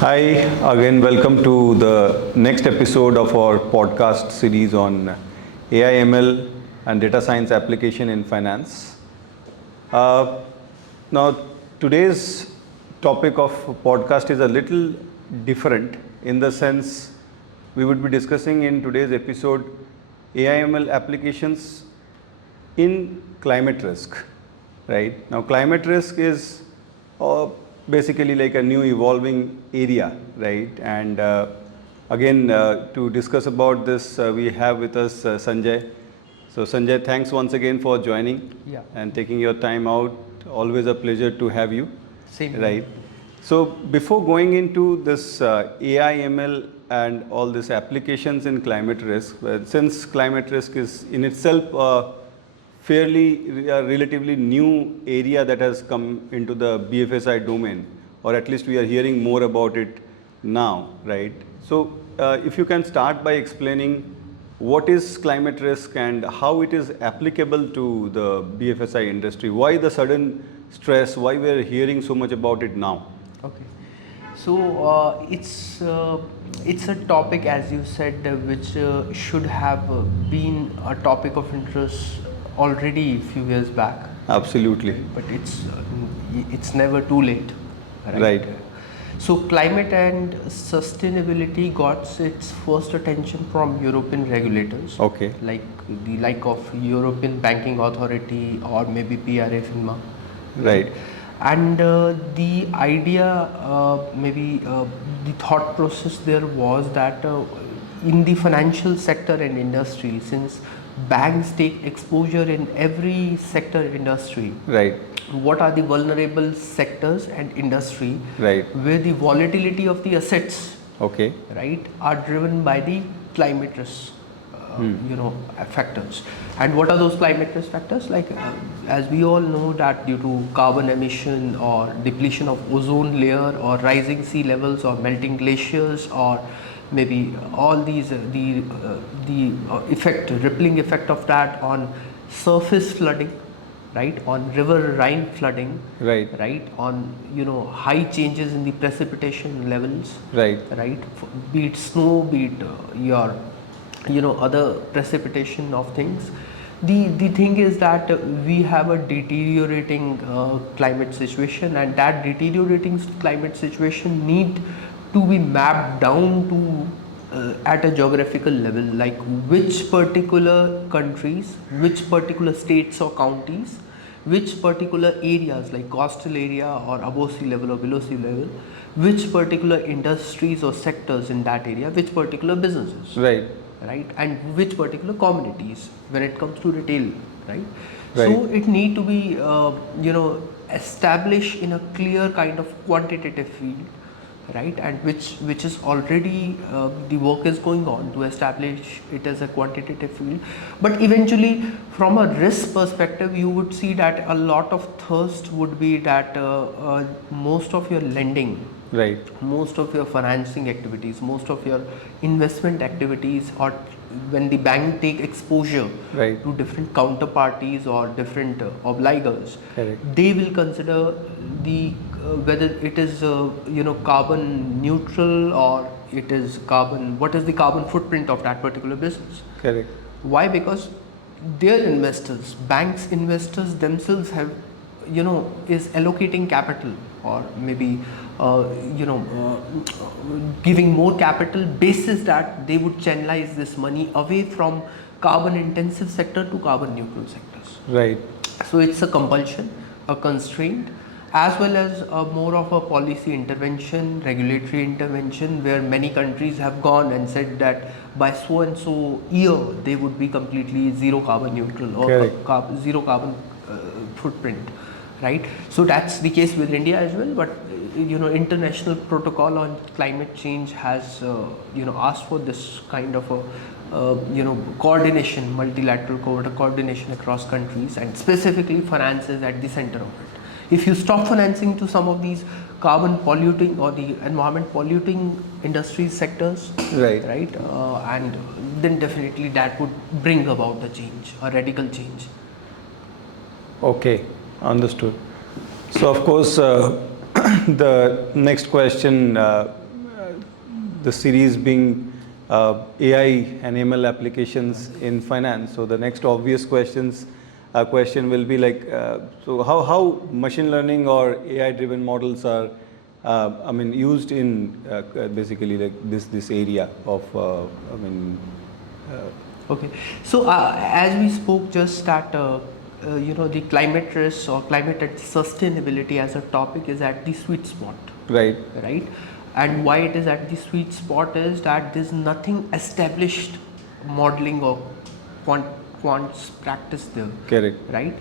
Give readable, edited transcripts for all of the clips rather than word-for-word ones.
Hi, again, welcome to the next episode of our podcast series on AI, ML, and data science application in finance. Now, today's topic of podcast is a little different in the sense we would be discussing in today's episode AI, ML applications in climate risk, right? Now, climate risk is basically like a new evolving area, right? And again, to discuss about this, we have with us Sanjay. So Sanjay, thanks once again for joining and taking your time out. Always a pleasure to have you. Same. Right. So before going into this AI, ML and all these applications in climate risk, since climate risk is in itself fairly relatively new area that has come into the BFSI domain, or at least we are hearing more about it now, right? So if you can start by explaining what is climate risk and how it is applicable to the BFSI industry, why the sudden stress, why we are hearing so much about it now? Okay. So it's a topic, as you said, which should have been a topic of interest already a few years back. Absolutely. But it's never too late. Right. So climate and sustainability got its first attention from European regulators. Okay. Like of European Banking Authority or maybe PRA FINMA. Right. And the idea, the thought process there was that in the financial sector and industry, since banks take exposure in every sector industry, right, what are the vulnerable sectors and industry, right, where the volatility of the assets, okay, right, are driven by the climate risk factors. And what are those climate risk factors? As we all know, that due to carbon emission or depletion of ozone layer or rising sea levels or melting glaciers, or maybe all these rippling effect of that on surface flooding, right, on river Rhine flooding, right, on high changes in the precipitation levels, right, be it snow, be it your other precipitation of things. The thing is that we have a deteriorating climate situation, and that deteriorating climate situation need to be mapped down to at a geographical level, like which particular countries, which particular states or counties, which particular areas like coastal area or above sea level or below sea level, which particular industries or sectors in that area, which particular businesses, right, and which particular communities when it comes to retail, right? So it need to be established in a clear kind of quantitative field, right, and which is already the work is going on to establish it as a quantitative field. But eventually, from a risk perspective, you would see that a lot of thirst would be that most of your lending, right, most of your financing activities, most of your investment activities, or when the bank take exposure, right, to different counterparties or different obligors, they will consider the whether it is carbon neutral or it is carbon, what is the carbon footprint of that particular business. Correct. Why? Because their investors, banks investors themselves have is allocating capital, or maybe giving more capital basis that they would channelize this money away from carbon intensive sector to carbon neutral sectors. Right. So it's a compulsion, a constraint, as well as more of a policy intervention, regulatory intervention, where many countries have gone and said that by so and so year they would be completely zero carbon neutral or zero carbon footprint, right? So that's the case with India as well. But international protocol on climate change has asked for this kind of a coordination, multilateral coordination across countries, and specifically finance is at the center of it. If you stop financing to some of these carbon polluting or the environment polluting industries sectors, right, and then definitely that would bring about the change, a radical change. Okay, understood. So of course the next question the series being AI and ML applications in finance. So the next obvious question will be like, so how machine learning or AI driven models are used in basically like this area of Okay, so as we spoke just that the climate risk or climate sustainability as a topic is at the sweet spot. Right. And why it is at the sweet spot is that there's nothing established modeling or quants practice there. Correct. Right.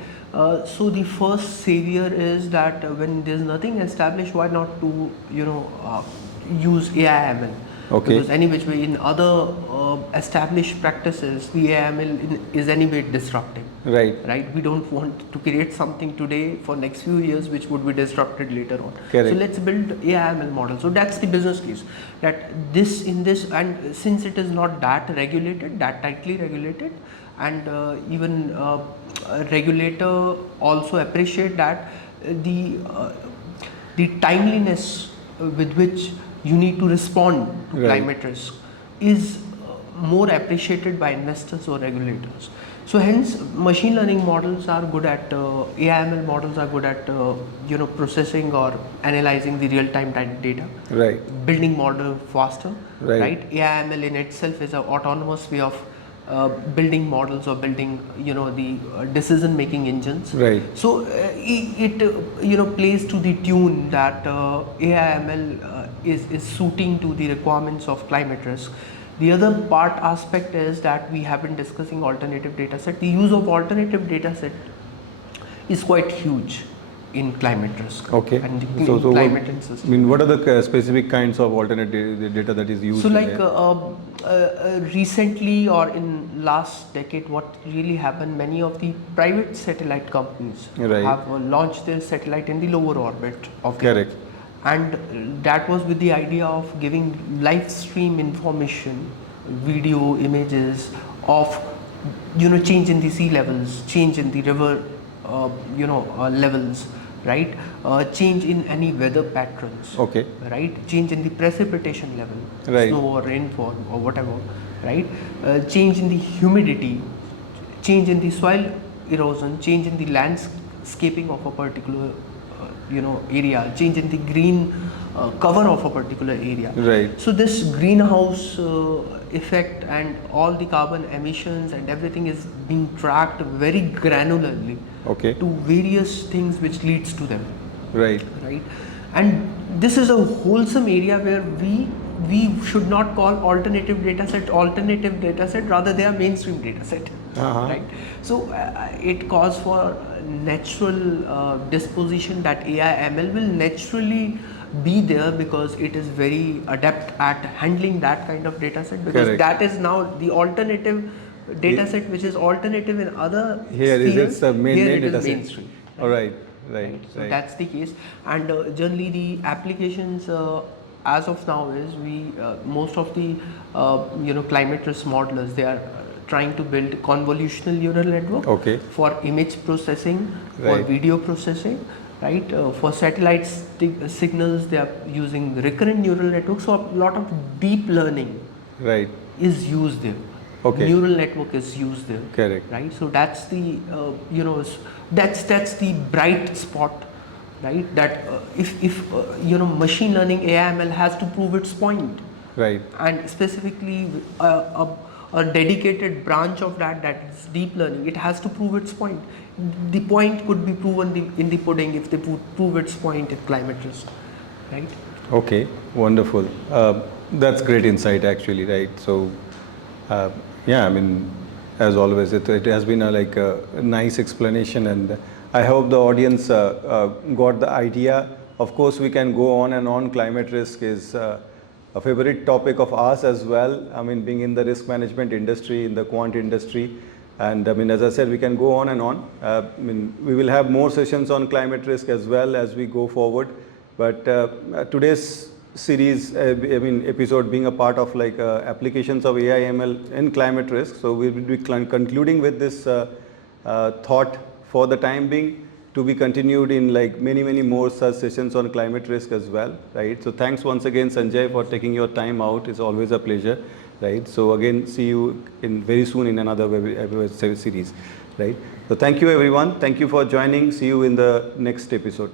So the first savior is that when there's nothing established, why not to use AI/ML? Okay. Because any which way in other established practices, the AI/ML is anyway disrupting. Right. We don't want to create something today for next few years which would be disrupted later on. Correct. So let's build AI/ML model. So that's the business case. That and since it is not that tightly regulated, and even regulator also appreciate that the timeliness with which you need to respond to climate risk is more appreciated by investors or regulators. So hence machine learning models are good at AI/ML models are good at processing or analyzing the real-time data, building model faster, right? AI/ML in itself is an autonomous way of building models or building the decision making engines. So it plays to the tune that AI/ML is suiting to the requirements of climate risk. The other aspect is that we have been discussing alternative data set. The use of alternative data set is quite huge in climate risk. Okay. And so climate and system. what are the specific kinds of alternative data that is used? So like recently or in last decade, what really happened, many of the private satellite companies have launched their satellite in the lower orbit of the Earth. And that was with the idea of giving live stream information, video, images of change in the sea levels, change in the river levels, right? Change in any weather patterns, right? Change in the precipitation level, snow or rainfall or whatever, right? Change in the humidity, change in the soil erosion, change in the landscaping of a particular area, change in the green cover of a particular area. So this greenhouse effect and all the carbon emissions and everything is being tracked very granularly to various things which leads to them. Right. And this is a wholesome area where we should not call alternative data set, rather they are mainstream data set. Right. So it calls for natural disposition that AI/ML will naturally be there because it is very adept at handling that kind of data set, because that is now the alternative data set which is alternative in other spheres. It's the main data set. Mainstream. Right. So that's the case, and generally the applications as of now is most of the climate risk modelers, they are trying to build convolutional neural network for image processing, for video processing, right? For satellite signals, they are using recurrent neural networks. So a lot of deep learning is used there. Neural network is used there. Right. So that's the that's the bright spot, right? That if machine learning AI/ML has to prove its point, and specifically a dedicated branch of that is deep learning, it has to prove its point. The point could be proven in the pudding if they prove its point in climate risk, right? Okay, wonderful. That's great insight actually, right? So as always, it has been a nice explanation, and I hope the audience got the idea. Of course, we can go on and on. Climate risk is a favorite topic of ours as well. Being in the risk management industry, in the quant industry, and as I said, we can go on and on. We will have more sessions on climate risk as well as we go forward. But today's series, episode being a part of applications of AI/ML in climate risk. So we will be concluding with this thought for the time being. to be continued in like many more such sessions on climate risk as well, right? So thanks once again, Sanjay, for taking your time out. It's always a pleasure, right? So again, see you in very soon in another series, right? So thank you everyone. Thank you for joining. See you in the next episode.